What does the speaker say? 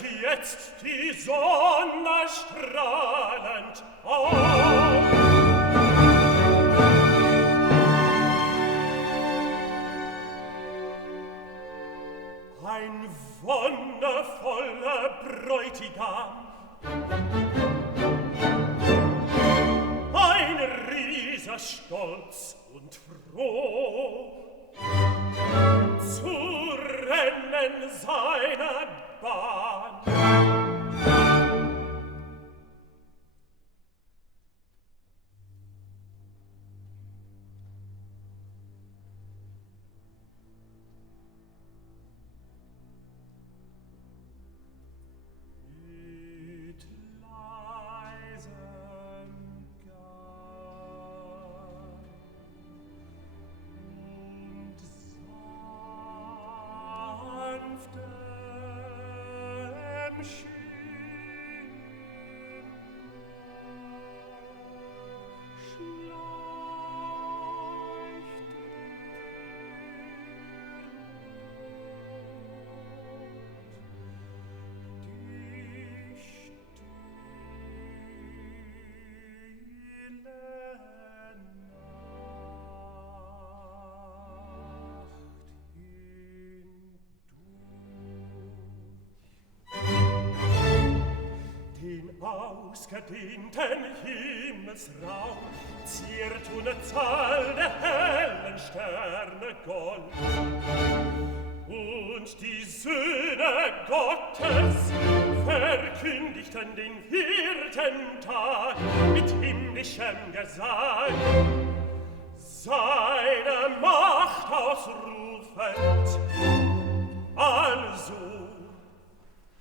geht jetzt die Sonne strahlend auf. Ein wundervoller Bräutigam, ein Rieser stolz und froh, zu rennen seiner Bahn. Mit leisem Gang und sanftem Schimmer ausgedehnten Himmelsraum ziert ohne Zahl der hellen Sterne Gold. Und die Söhne Gottes verkündigten den 4. Tag mit himmlischem Gesang. Sei